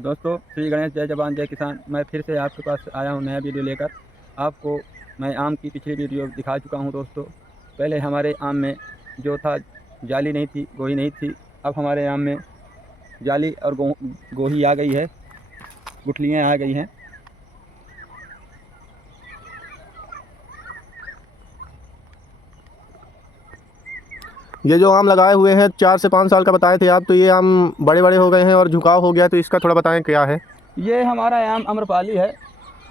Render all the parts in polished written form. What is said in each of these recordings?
दोस्तों, श्री गणेश जय जवान जय किसान। मैं फिर से आपके पास आया हूँ नया वीडियो लेकर। आपको मैं आम की पिछली वीडियो दिखा चुका हूँ दोस्तों। पहले हमारे आम में जो था जाली नहीं थी, गोही नहीं थी। अब हमारे आम में जाली और गोही आ गई है, गुठलियाँ आ गई हैं। ये जो आम लगाए हुए हैं 4 से 5 साल का बताए थे आप, तो ये आम बड़े बड़े हो गए हैं और झुकाव हो गया, तो इसका थोड़ा बताएं क्या है। ये हमारा आम आम्रपाली है।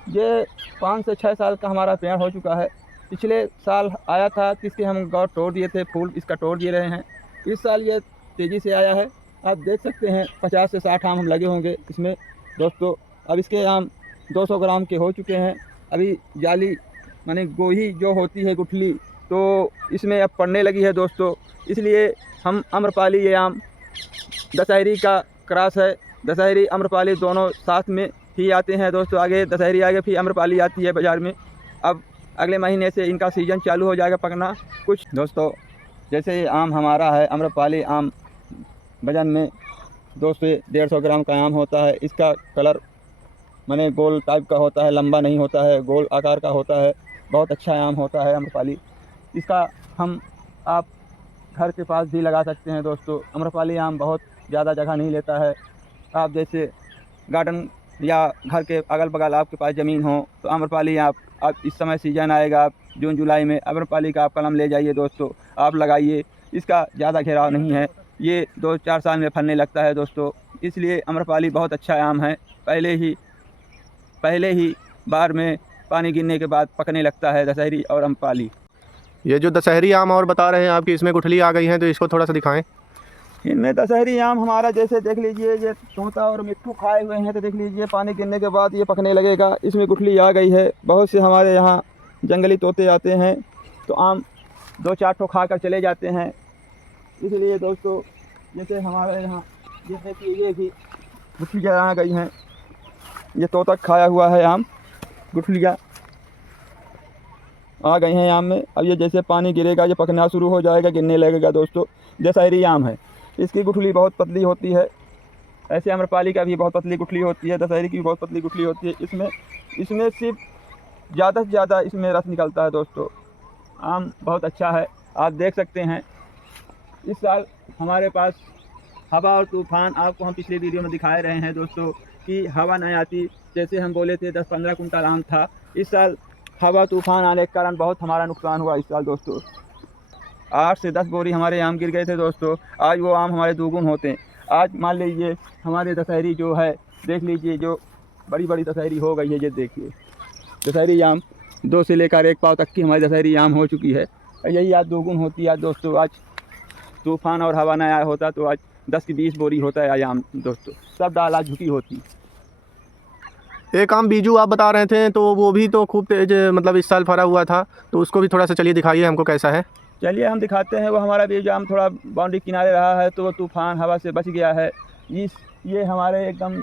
ये 5 से 6 साल का हमारा पेड़ हो चुका है। पिछले साल आया था तो इसके हम गौ तोड़ दिए थे, फूल इसका तोड़ दिए रहे हैं। इस साल ये तेज़ी से आया है। आप देख सकते हैं 50 से 60 आम हम लगे होंगे इसमें दोस्तों। अब इसके आम 200 ग्राम के हो चुके हैं। अभी जाली माने गोही जो होती है गुठली, तो इसमें अब पड़ने लगी है दोस्तों। इसलिए हम आम्रपाली ये आम दशहरी का क्रॉस है। दशहरी आम्रपाली दोनों साथ में ही आते हैं दोस्तों। आगे दशहरी आगे फिर आम्रपाली आती है बाज़ार में। अब अगले महीने से इनका सीज़न चालू हो जाएगा पकना कुछ दोस्तों। जैसे ये आम हमारा है आम्रपाली आम, वजन में 200 से 150 ग्राम का आम होता है। इसका कलर माने गोल टाइप का होता है, लंबा नहीं होता है, गोल आकार का होता है। बहुत अच्छा आम होता है आम्रपाली। इसका हम आप घर के पास भी लगा सकते हैं दोस्तों। आम्रपाली आम बहुत ज़्यादा जगह नहीं लेता है। आप जैसे गार्डन या घर के अगल बगल आपके पास ज़मीन हो तो आम्रपाली आप इस समय सीजन आएगा, आप जून जुलाई में आम्रपाली का आप कलम ले जाइए दोस्तों, आप लगाइए। इसका ज़्यादा घेराव नहीं है, ये 2-4 साल में फलने लगता है दोस्तों। इसलिए आम्रपाली बहुत अच्छा आम है। पहले ही बार में पानी गिरने के बाद पकने लगता है दशहरी और आम्रपाली। ये जो दशहरी आम और बता रहे हैं आपकी इसमें गुठली आ गई है, तो इसको थोड़ा सा दिखाएं। इनमें दशहरी आम हमारा जैसे देख लीजिए, ये तोता और मिट्ठू खाए हुए हैं, तो देख लीजिए पानी गिरने के बाद ये पकने लगेगा। इसमें गुठली आ गई है। बहुत से हमारे यहाँ जंगली तोते आते हैं तो आम 2-4 ठो खा कर चले जाते हैं। इसलिए दोस्तों जैसे हमारे यहाँ जैसे कि ये भी गुठलियाँ आ गई हैं। ये तोता खाया हुआ है आम, गुठलियाँ आ गई हैं आम में। अब ये जैसे पानी गिरेगा ये पकना शुरू हो जाएगा, गिरने लगेगा दोस्तों। दशहरी आम है, इसकी गुठली बहुत पतली होती है। ऐसे आम्रपाली का भी बहुत पतली गुठली होती है, दशहरी की भी बहुत पतली गुठली होती है। इसमें सिर्फ ज़्यादा से ज़्यादा इसमें रस निकलता है दोस्तों। आम बहुत अच्छा है, आप देख सकते हैं। इस साल हमारे पास हवा और तूफ़ान आपको हम पिछले वीडियो में दिखाए रहे हैं दोस्तों कि हवा नहीं आती। जैसे हम बोले थे 10-15 कुंटल आम था। इस साल हवा तूफ़ान आने के कारण बहुत हमारा नुकसान हुआ इस साल दोस्तों। 8 से 10 बोरी हमारे आम गिर गए थे दोस्तों। आज वो आम हमारे दोगुन होते हैं। आज मान लीजिए हमारे दशहरी जो है, देख लीजिए जो बड़ी बड़ी दशहरी हो गई है। ये देखिए दशहरी आम 2 से लेकर 1 पाव तक की हमारी दशहरी आम हो चुकी है। यही आज दोगुन होती है आज दोस्तों। आज तूफ़ान और हवा नहीं आया होता तो आज 10 की 20 बोरी होता है आज आम दोस्तों। सब दाल आज झुकी होती। एक आम बीजू आप बता रहे थे, तो वो भी तो खूब तेज मतलब इस साल फरा हुआ था, तो उसको भी थोड़ा सा चलिए दिखाइए हमको कैसा है। चलिए हम दिखाते हैं। वो हमारा बीजू आम थोड़ा बाउंड्री किनारे रहा है तो वो तूफ़ान हवा से बच गया है। ये हमारे एकदम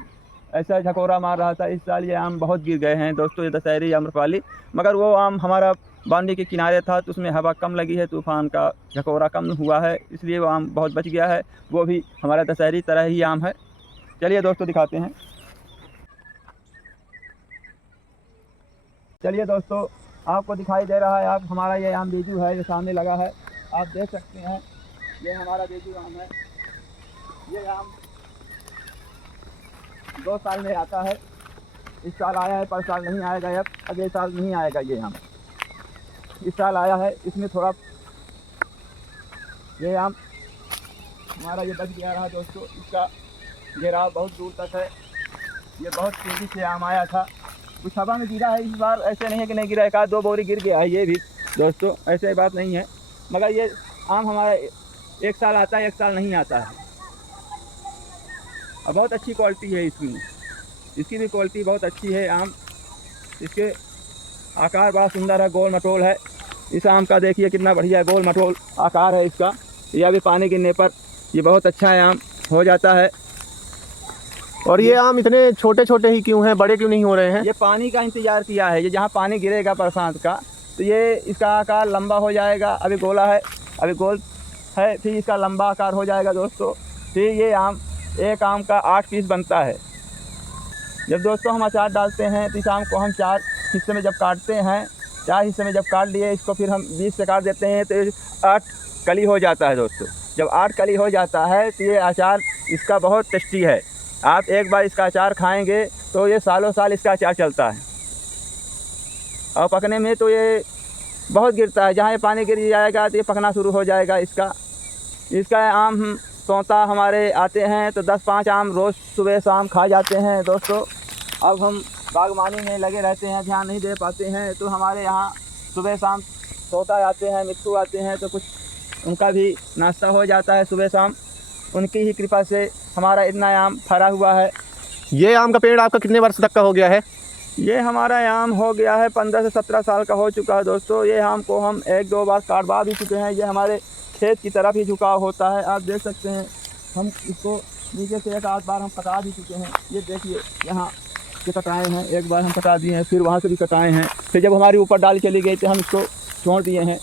ऐसा झकोरा मार रहा था। इस साल ये आम बहुत गिर गए हैं दोस्तों, ये दशहरी आम्रपाली। मगर वो आम हमारा बाउंड्री के किनारे था तो उसमें हवा कम लगी है, तूफ़ान का झकोरा कम हुआ है, इसलिए वो आम बहुत बच गया है। वो भी हमारा दशहरी तरह ही आम है। चलिए दोस्तों दिखाते हैं। चलिए दोस्तों आपको दिखाई दे रहा है, आप हमारा ये आम बीजू है, ये सामने लगा है, आप देख सकते हैं। ये हमारा बीजू आम है। ये आम 2 साल में आता है। इस साल आया है, पर साल नहीं आएगा। अब अगले साल नहीं आएगा ये आम। इस साल आया है, इसमें थोड़ा ये आम हमारा ये बच गया रहा दोस्तों। इसका घेराव बहुत दूर तक है। ये बहुत तेज़ी से आम आया था। कुछ हवा में गिरा है इस बार, ऐसे नहीं है कि नहीं गिरा है। 1-2 बोरी गिर गया है ये भी दोस्तों, ऐसे बात नहीं है। मगर ये आम हमारा 1 साल आता है, 1 साल नहीं आता है। और बहुत अच्छी क्वालिटी है इसकी भी क्वालिटी बहुत अच्छी है आम। इसके आकार बड़ा सुंदर है, गोल मटोल है। इस आम का देखिए कितना बढ़िया गोल मटोल आकार है इसका। यह भी पानी गिरने पर ये बहुत अच्छा है आम हो जाता है। और ये आम इतने छोटे छोटे ही क्यों हैं, बड़े क्यों नहीं हो रहे हैं। ये पानी का इंतज़ार किया है। ये जहाँ पानी गिरेगा बरसात का तो ये इसका आकार लंबा हो जाएगा। अभी गोला है, अभी गोल है, फिर इसका लंबा आकार हो जाएगा दोस्तों। फिर ये आम एक आम का 8 पीस बनता है। जब दोस्तों हम अचार डालते हैं तो इस आम को हम 4 हिस्से में जब काटते हैं, 4 हिस्से में जब काट लिए इसको फिर हम बीच से काट देते हैं तो 8 कली हो जाता है दोस्तों। जब 8 कली हो जाता है तो ये अचार इसका बहुत टेस्टी है। आप एक बार इसका अचार खाएंगे तो ये सालों साल इसका अचार चलता है। और पकने में तो ये बहुत गिरता है, जहाँ ये पानी गिर जाएगा तो ये पकना शुरू हो जाएगा। इसका आम तोता हमारे आते हैं तो 10-5 आम रोज़ सुबह शाम खा जाते हैं दोस्तों। अब हम बागवानी में लगे रहते हैं, ध्यान नहीं दे पाते हैं, तो हमारे यहाँ सुबह शाम तोता आते हैं, मिट्टू आते हैं, तो कुछ उनका भी नाश्ता हो जाता है सुबह शाम। उनकी ही कृपा से हमारा इतना आम फरा हुआ है। ये आम का पेड़ आपका कितने वर्ष तक का हो गया है? ये हमारा आम हो गया है 15 से 17 साल का हो चुका है दोस्तों। ये आम को हम 1-2 बार काटवा भी चुके हैं। ये हमारे खेत की तरफ ही झुकाव होता है, आप देख सकते हैं। हम इसको नीचे से 1-8 बार हम कटा भी चुके हैं। ये देखिए यहाँ ये कटाए हैं, एक बार हम कटा दिए हैं, फिर वहाँ से भी कटाए हैं, फिर जब हमारी ऊपर डाली चली गई तो हम इसको छोड़ दिए हैं।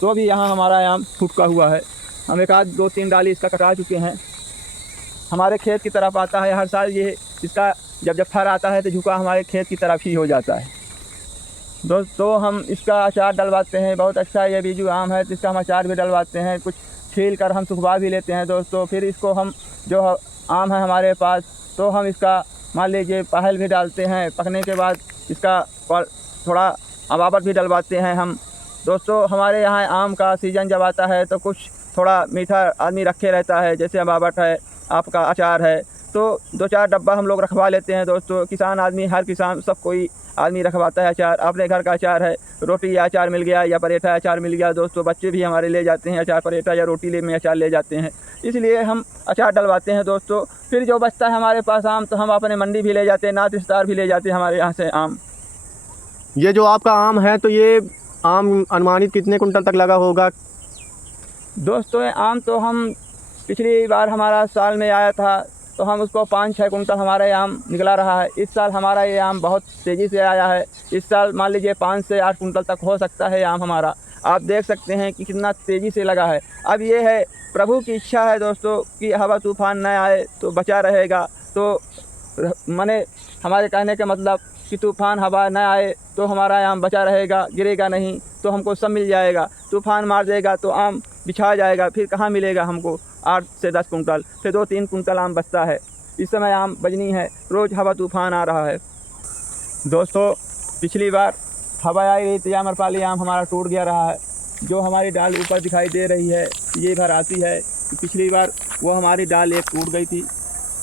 तो भी यहाँ हमारा आम फुटका हुआ है। हम 1-2-3 डाली इसका कटा चुके हैं। हमारे खेत की तरफ आता है हर साल। ये इसका जब फल आता है तो झुका हमारे खेत की तरफ ही हो जाता है दोस्तों। हम इसका अचार डलवाते हैं, बहुत अच्छा ये बीजू आम है तो इसका हम अचार भी डलवाते हैं। कुछ छील कर हम सुखवा भी लेते हैं दोस्तों। फिर इसको हम जो आम है हमारे पास तो हम इसका मान लीजिए पहल भी डालते हैं। पकने के बाद इसका थोड़ा अबाबत भी डलवाते हैं हम दोस्तों। हमारे यहाँ आम का सीज़न जब आता है तो कुछ थोड़ा मीठा आदमी रखे रहता है, जैसे अबाबत है, आपका अचार है, तो 2-4 डब्बा हम लोग रखवा लेते हैं दोस्तों। किसान आदमी, हर किसान, सब कोई आदमी रखवाता है अचार। अपने घर का अचार है, रोटी या अचार मिल गया या परेठा अचार मिल गया दोस्तों। बच्चे भी हमारे ले जाते हैं अचार, परेठा या रोटी में अचार ले जाते हैं, इसलिए हम अचार डलवाते हैं दोस्तों। फिर जो बचता है हमारे पास आम तो हम अपने मंडी भी ले जाते हैं, नाथ रिश्तेदार भी ले जाते हैं हमारे यहाँ से आम। ये जो आपका आम है तो ये आम अनुमानित कितने कुंटल तक लगा होगा दोस्तों? ये आम तो हम पिछली बार हमारा साल में आया था तो हम उसको 5-6 कुंटल हमारा ये आम निकला रहा है। इस साल हमारा ये आम बहुत तेज़ी से आया है। इस साल मान लीजिए 5 से 8 कुंटल तक हो सकता है आम हमारा। आप देख सकते हैं कि कितना तेज़ी से लगा है। अब ये है प्रभु की इच्छा है दोस्तों कि हवा तूफान न आए तो बचा रहेगा। तो माने हमारे कहने का मतलब कि तूफान हवा न आए तो हमारा आम बचा रहेगा, गिरेगा नहीं, तो हमको सब मिल जाएगा। तूफान मार देगा तो आम बिछा जाएगा, फिर कहाँ मिलेगा हमको 8 से 10 कुंटल, फिर 2-3 कुंटल आम बचता है। इस समय आम बजनी है, रोज़ हवा तूफान आ रहा है दोस्तों। पिछली बार हवा आई रही थी, आम्रपाली आम हमारा टूट गया रहा है। जो हमारी डाल ऊपर दिखाई दे रही है ये भर आती है, पिछली बार वो हमारी डाल एक टूट गई थी।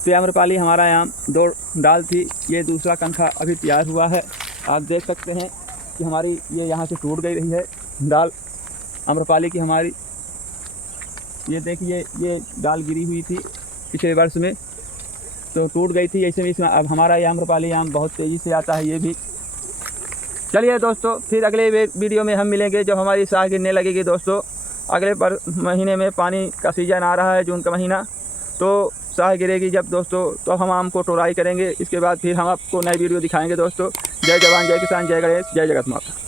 तो आम्रपाली हमारा आम 2 डाल थी, ये दूसरा कनखा अभी तैयार हुआ है। आप देख सकते हैं कि हमारी ये यहाँ से टूट गई रही है डाल आम्रपाली की हमारी। ये देखिए ये डाल गिरी हुई थी पिछले वर्ष में तो टूट गई थी, ऐसे में इसमें अब हमारा ये आम्रपाली आम बहुत तेज़ी से आता है ये भी। चलिए दोस्तों, फिर अगले वीडियो में हम मिलेंगे जब हमारी साग गिरने लगेगी दोस्तों। अगले महीने में पानी का सीज़न आ रहा है, जून का महीना, तो साग गिरेगी जब दोस्तों तो हम आम को टोराई करेंगे। इसके बाद फिर हम आपको नई वीडियो दिखाएंगे दोस्तों। जय जवान, जय किसान, जय गणेश, जय जगत माता।